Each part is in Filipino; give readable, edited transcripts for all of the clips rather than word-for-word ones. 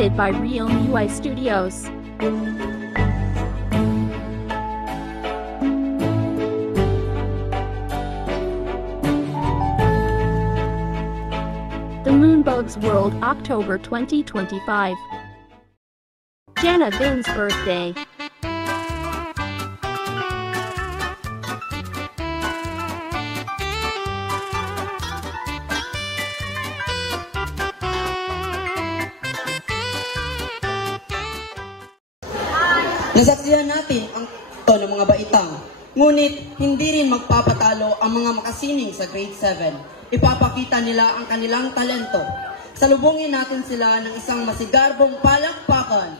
Created by Real UI Studios. The Moonbugs World, October 2025. Jana Vin's birthday. Nasaksihan natin ang ito ng mga baitang, ngunit hindi rin magpapatalo ang mga makasining sa grade 7. Ipapakita nila ang kanilang talento. Salubungin natin sila ng isang masigarbong palakpakan.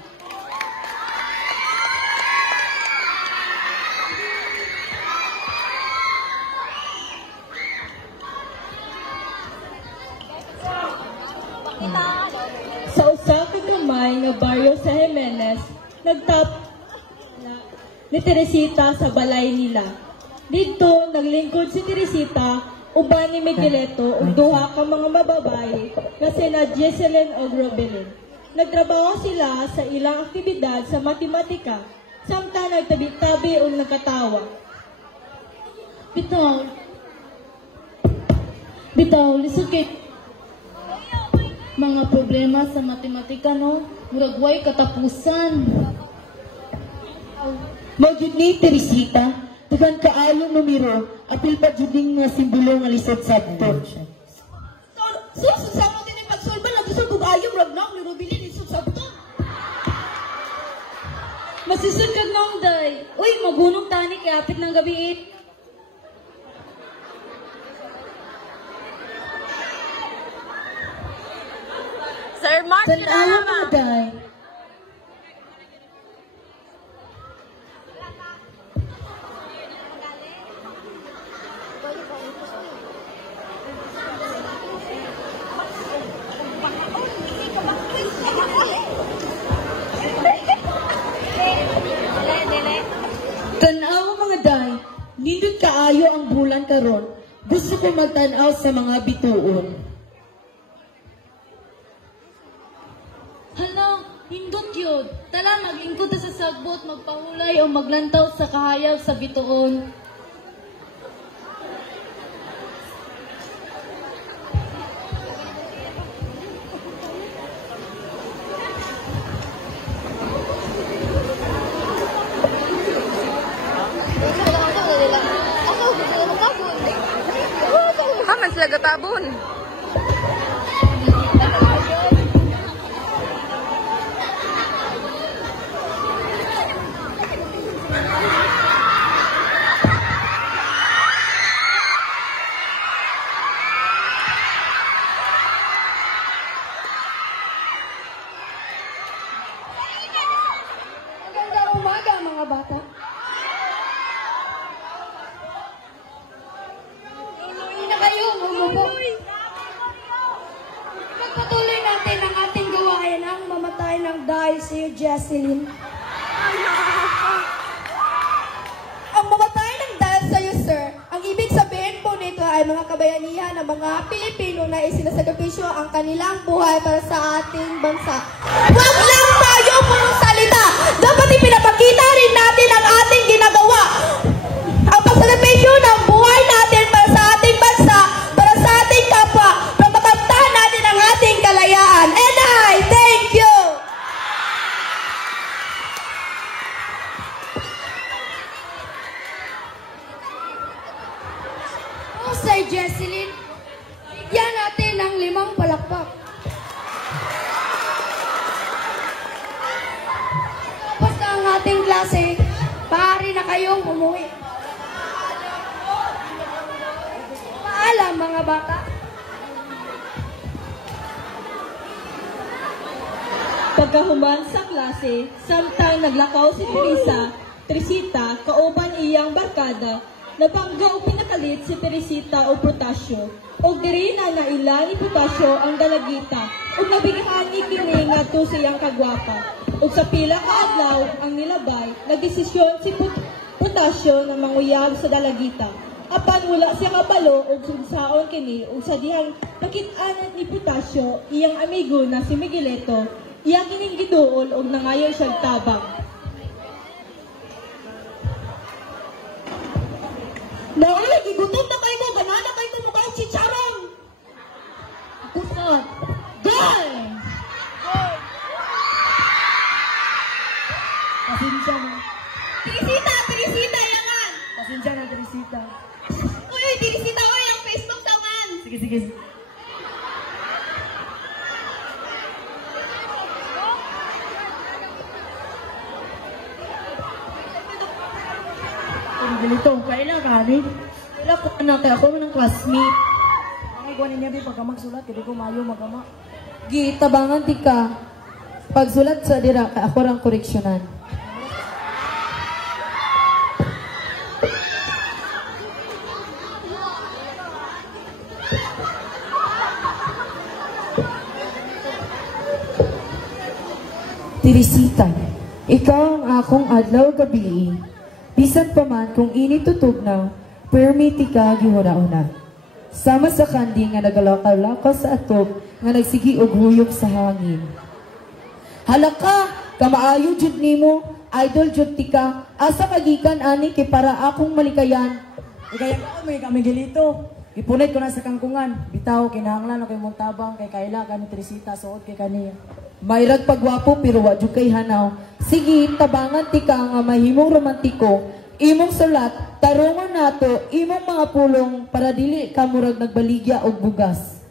Sa usa ka gamay nga baryo sa Jimenez, nagtap ni Teresita sa balay nila. Dito, naglingkod si Teresita, uban ni Miguelito, ug duha ka mga mababae na sina Jesselyn ug Robelyn. Nagtrabaho sila sa ilang aktibidad sa matematika, samtang nagtabi-tabi ug nagkatawa. Bitaw, lisod kay mga problema sa matematika, no? Murag way katapusan. Maujud ni Teresita, tugan kaayo numero, apil pa juding nga simbolo nga lisod sabto. Sa mo din yung pagsolba, nagusol kong ayaw, ragnak, ni Robelyn, lisod sabto. Masisod ka nung day. Uy, magunong tani, kaya apit ng gabi. Sir Mark, Tanawa mga day. Tanawa mga day, nindot kaayo ang bulan karon. Gusto ko magtanaw sa mga bituon. Hala, hindot yun. Tala, maglingkod sa sagbot, magpahulay o maglantaw sa kahayag sa bituon. Haman sila gatabon. Magandang umaga, mga bata. Inuwi na kayo, umupo. Magpatuloy natin ang ating gawain ang mamatay ng dahil si Jesselyn. Ang mamatay ng dahil sa iyo, sir, ang ibig sabihin po nito ay mga kabayanihan ng mga Pilipino na isinasagabisyo ang kanilang buhay para sa ating bansa. Huwag lang tayo puro salita! Dapat ipinapakita rin natin ang ating ginagawa. Ang pagsasagabisyo ng buhay natin para sa ating bansa, para sa ating kapwa, para makamtahan natin ang ating kalayaan. And I thank you! Oh, Sir Jesselyn, bigyan natin ng 5 palakpak. Tapos na ang ating klase, maaari na kayong umuwi. Paalam, mga bata. Pagkahuman sa klase, samtang naglakaw si Teresita, kauban iyang barkada, napangga o pinakalit si Teresita o Protasio, o diri na nailan ni Protasio ang dalagita, o nabigahan ni kini nga to sa iyang kagwapa. O sa pila ka adlaw ang nilabay, nagdesisyon si Protasio na manguyab sa dalagita. Apan wala siya kabalo o sunsaon kini o sa dihang nakit-anan ni Protasio, iyang amigo na si Miguelito, Iya kining giduol og nangayo siyang tabang. Nauy, gigutom na kayo mo. Ganana kayo mo mukha chicharon. Kusot. Goal! Pasensya na. Teresita, yangan. Pasensya na, Teresita. Uy, Teresita, uy, ang Facebook tangan. Sige, sige. Ang ganito, kailan ka, ni? Wala ko na kaya ako ng classmate. Ay, kuha niya, Bi, pagka magsulat, hindi ko mayo magama. Gitabangan ti ka. Pagsulat sa dira, kaya ako rang koreksyonan. Teresita, ikaw ang akong adlaw gabi. Bisan pa man kung initutugnaw, permiti ka gihura-una. Sama sa kandi nga nagalakaw-lakaw sa atog nga nagsigi og huyop sa hangin. Halaka, kamaayo jud nimo, idol jud ti ka, asa kagikan ani kay para akong malikayan. Ikaya ko, may kami gilito. Ipunit ko na sa kangkungan. Bitaw, kinahanglan ako yung tabang kay Kayla, kani Teresita, suot kay kaniya. Mayrag pagwapo pero wa jud kay hanaw. Sige, tabangan ti ka nga mahimong romantiko. Imong sulat, tarungan nato, imong mga pulong para dili ka murag nagbaligya og bugas.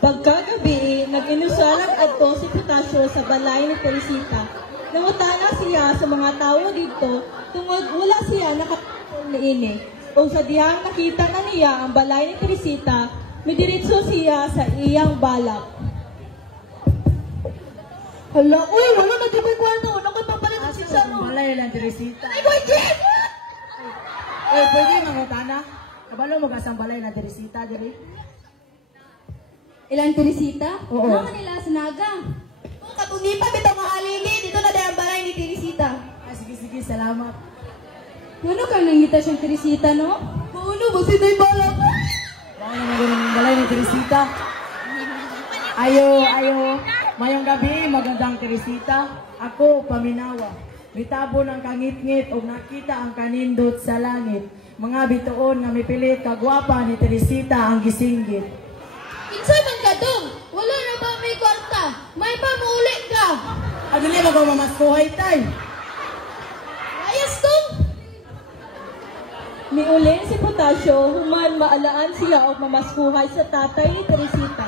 Pagkagabi, nag-inusalan adto si Potasio sa balay ni Teresita. Nangutana siya sa mga tao dito tungod wala siya nakapagpapol na ini. O sa diyang nakita na niya ang balay ni Teresita, midiritso siya sa iyang balak. Hala, uy, wala na di ko'y kwarto. Ano ko'y papalit si Saro? Malay lang, Teresita. Ay, boy, Jen! Oy, pwede mangutana. Kabalo mo kasang balay na Teresita, diri? Ilang Teresita? Oo. Mga nila sa naga. Kung katunipa, bitang mahalili. Dito na dahil ang balay ni Teresita. Ah, sige, sige, salamat. Ano kang nangita siyang Teresita, no? Ano ba si Day Balak? Baka naman ganun ang balay ni Teresita. Ayo. Mayong gabi, magandang Teresita. Ako, paminawa. Bitabon ang kangit-ngit o nakita ang kanindot sa langit. Mga bituon nga mipilit kagwapa ni Teresita ang gisinggit. Kinsa man ka dong? Wala na ba may kwarta? May pamuuli ka? Ano niya magaw mamaskuhay tay? Ayos dong! Miulin si Potasio, human maalaan siya o mamaskuhay sa tatay ni Teresita.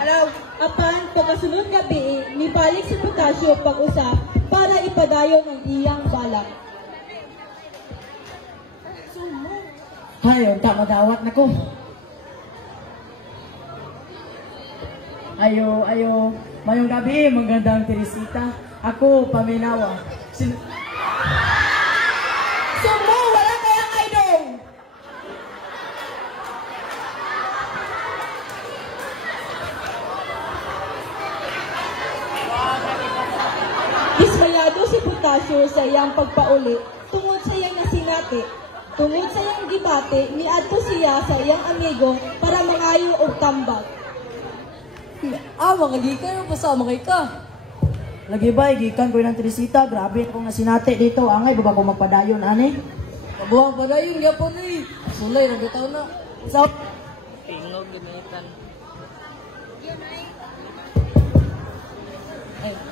Apan, pagkasunod gabi, nibalik si Potasio pag-usap para ipadayon ang iyang balak. Hay, unta madawat na ko. Ayo. Mayong gabi, magandang Teresita. Ako, paminawa. Sumo! Wala kayang idol! Dismayado si Potasio sa iyang pagpauli tungod sa iyang nasinati. Tungod sa iyang debate, niadto siya sa iyang amigo para mangayo og tambag. Mga gikan, pasama kay ka. Lagi ba, igikan ko ng Teresita. Grabe akong nasinati dito. Angay, ba ko magpadayon, ani? Kabuhang pa na yung yapon eh. Sulay, nagitaw na. So,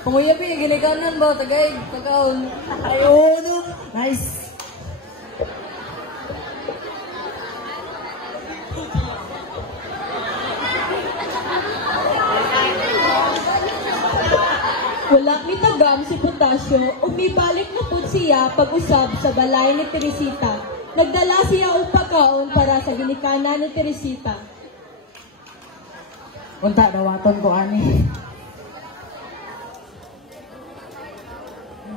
Panguyabi, ginikanan ba? Tagay, kakaon. ayun. Nice. Wala mitagam si Potasio ug mibalik na pud siya pag-usab sa balay ni Teresita. Nagdala siya og pagkaon para sa ginikanan ni Teresita. Unta, dawaton ko, ani.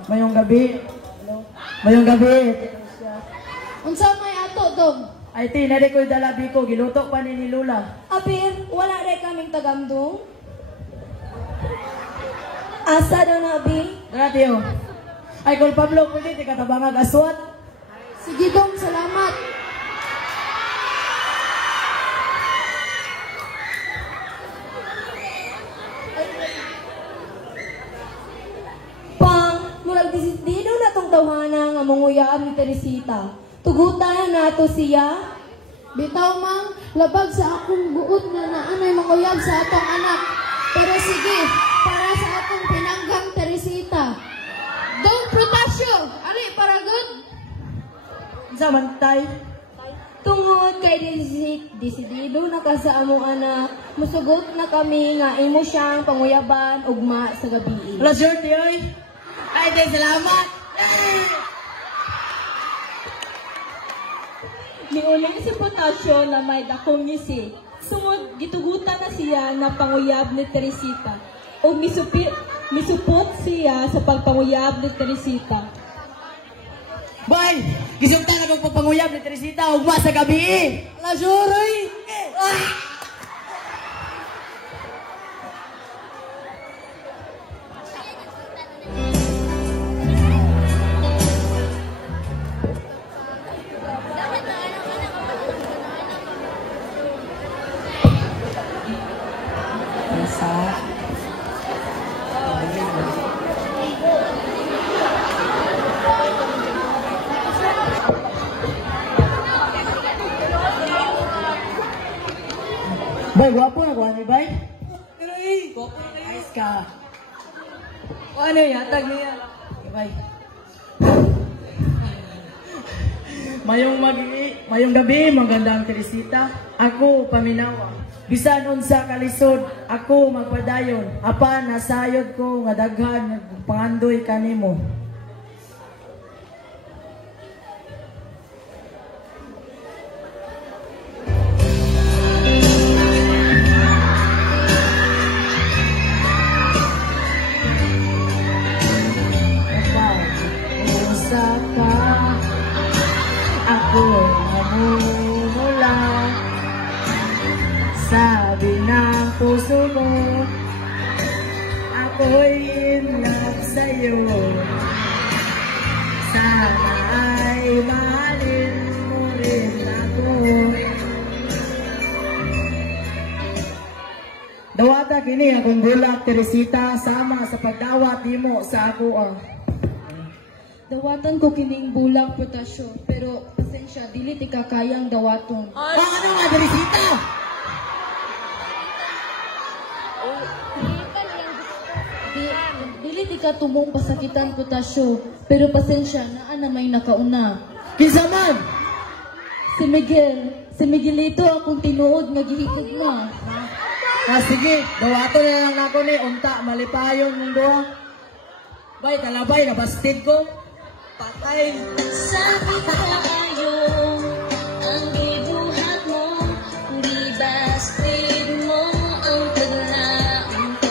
Mayong gabi. Mayong gabi. Unsa may ato, dong? Ay, tinari ko'y dalabi ko. Giluto pa ni Lula. Abir, wala rin kaming tagamdong. Asa daw na, Abi? Dati, oh. Ay, kung Pablo, pwede, di ka tabangag aswat. Sige, dong, salamat. Mang Teresita. Tugutan nato siya. Bitaw mang, labag sa akong buot na naanay manguyab sa atong anak. Pero sige, para sa atong pinanggang Teresita. Dong Protasio, ali para good. Samantay. Tungod kay desidido na ka sa among anak, musugot na kami nga imo siyang panguyaban ugma sa gabi. Wala swerte, oy. Ay, di, salamat. Niuling si Potasio na may dakong ngisi. Sungod, gitugutan na siya na panguyab ni Teresita. O misupot siya sa pagpanguyab ni Teresita. Boy, gisunta na magpapanguyab ni Teresita ugma sa gabi. Wala swerte, oy. Bay, guwapo na kuha ni Bay. Pero guwapo na kayo. Ayos ka. O ano yatag niya? Bay. Mayong gabi, magandang Teresita. Ako, paminawa. Bisan unsa kalisod, ako magpadayon. Apan, nasayod ko nga daghan, pangandoy kanimo. Ako namumula, sabi ng puso mo, ako'y in love sa'yo. Sana ay mahalin mo rin ako. Dawata kini akong bulak, Teresita, sama sa pagdawat mo sa ako. Dawatan ko kining bulang Protasio, pero pasensya, dili ti kakayang dawaton. Ano nga, Teresita? Dili ti ka tumong pasakitan Protasio, pero pasensya, naa na may nakauna. Kinsa man? Si Miguelito akong tinuod nga gihikog na. Sige, dawato na lang ako ni unta, malipayon mong duha. Bay, talabay, nabastid ko. Patay. Sabi ko kayo, ang ibuhat mo, di bastid mo ang paglaon ko.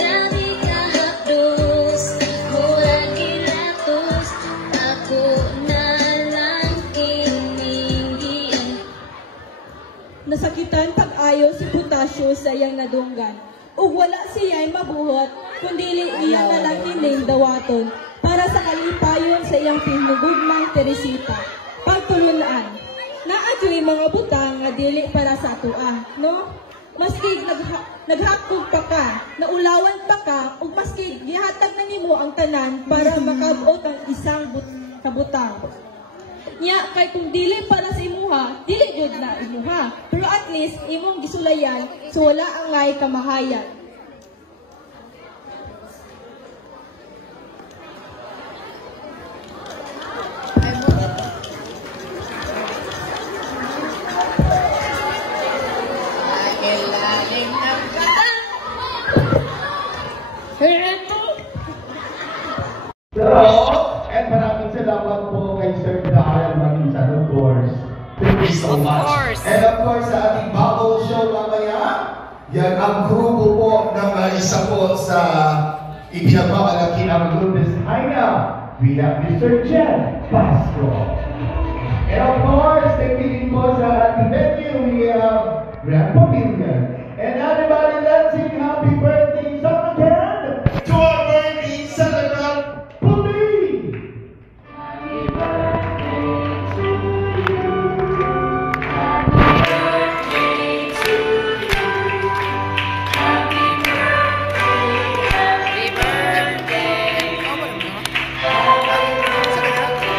Kami kahapdos, mula gilatos, ako na lang kiningian. Nasakitan pag-ayo si Potasio sa iyang nadunggan. Ug wala siya'y mabuhat, kundi iya na lang ining dawaton para sa kalipayon sa iyang pinugugmang Teresita. Pagtulunan, naagyo'y mga butang nga dili para sa atuan, no? Maski naghakog pa ka, naulawan pa ka, ug maski gihatag na nimo ang tanan para makabot ang isang kabutang. Nya kay kung dili para sa imuha, dili jud na imuha. Pero at least imong gisulayan so wala ang ngay kamahayan. And maraming salamat po kay Sir Dahil Maginsan, of course. Thank you so much. And of course, sa ating bubble show mamaya, yan ang grupo po ng isa po sa ipinagmamalaki ng Lourdes Haina. We have Mr. Jen Pasco. And of course, thank you po sa ating venue, we have Grand Pavilion. And everybody, let's sing happy birthday song again to our birthday celebrant, Puli! Happy birthday to you. Happy birthday to you. Happy birthday, happy birthday.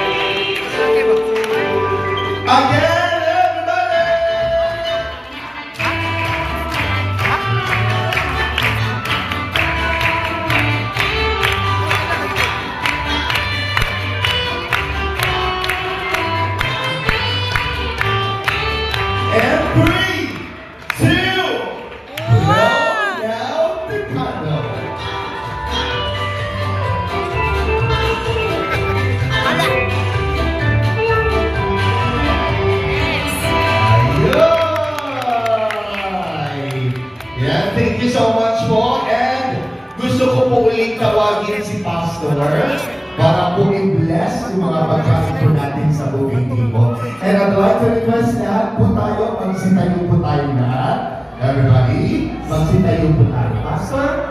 yung mga pagkain po natin sa booking table. And I'd like to request lahat po tayo, magsitayo po tayo lahat. Everybody, magsitayo po tayo. Pastor?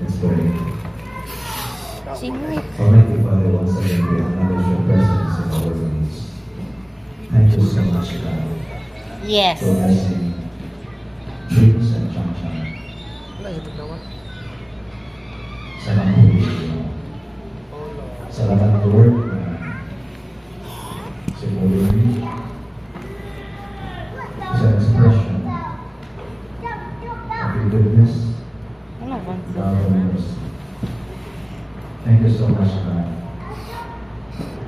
Let's pray. Almighty Father, once again, we acknowledge your presence in our midst. Thank you so much, God. Yes. For blessing dreams and Changchang. Salamat po. Salamat Lord na siguro sa expression of your goodness, love and mercy. Thank you so much, God.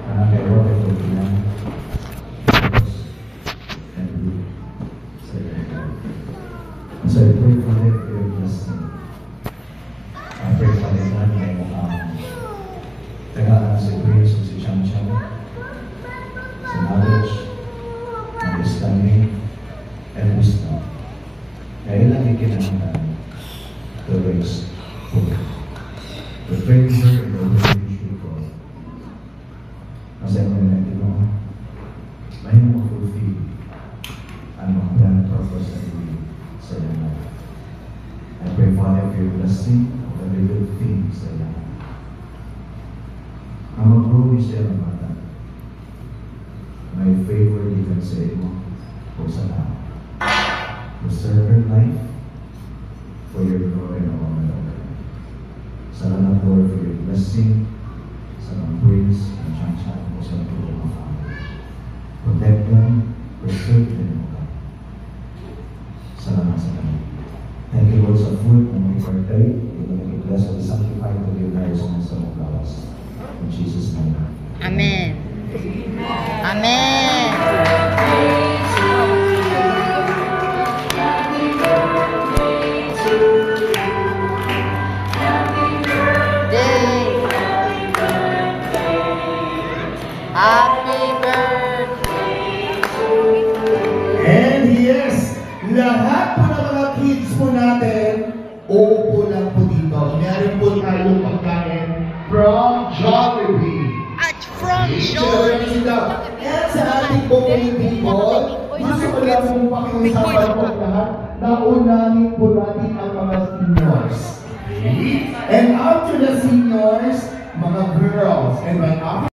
And I love it for you and you. So I pray for your blessing. I pray for the God na tagaan si Grace o si Changchang sa knowledge, understanding, and wisdom. Kaya ilang ikinangan to raise hope. To train her in the way you should go. Kasi ang mga Pinoy, may ma-fulfill ang mga plan and purpose na ibig sa iyo. I pray, Father, for your blessing of every good thing sa iyo. Ang mag-grow siya ng bata. May favor given sa iyo o sa tao. To serve her life for your glory and honor. Salamat, Lord, for your blessing sa mga praise and Changchang o sa mga family. Protect them, preserve them, O God. Salamat sa kanya. Thank you, Lord, sa food na may partay. Ito na i-bless o i-sanctify to your lives na sa mga gawas. In Jesus' name. Amen. Amen. Happy birthday to you. And yes, lahat po ng mga kids po natin, uupo lang po dito. Meron po tayong pagkain from Jollibee. At from Jollibee. And sa ating booking people, gusto ko lang po pakiusapan po lahat na unahin po natin ang mga seniors. Okay? And after the seniors, mga girls. And by after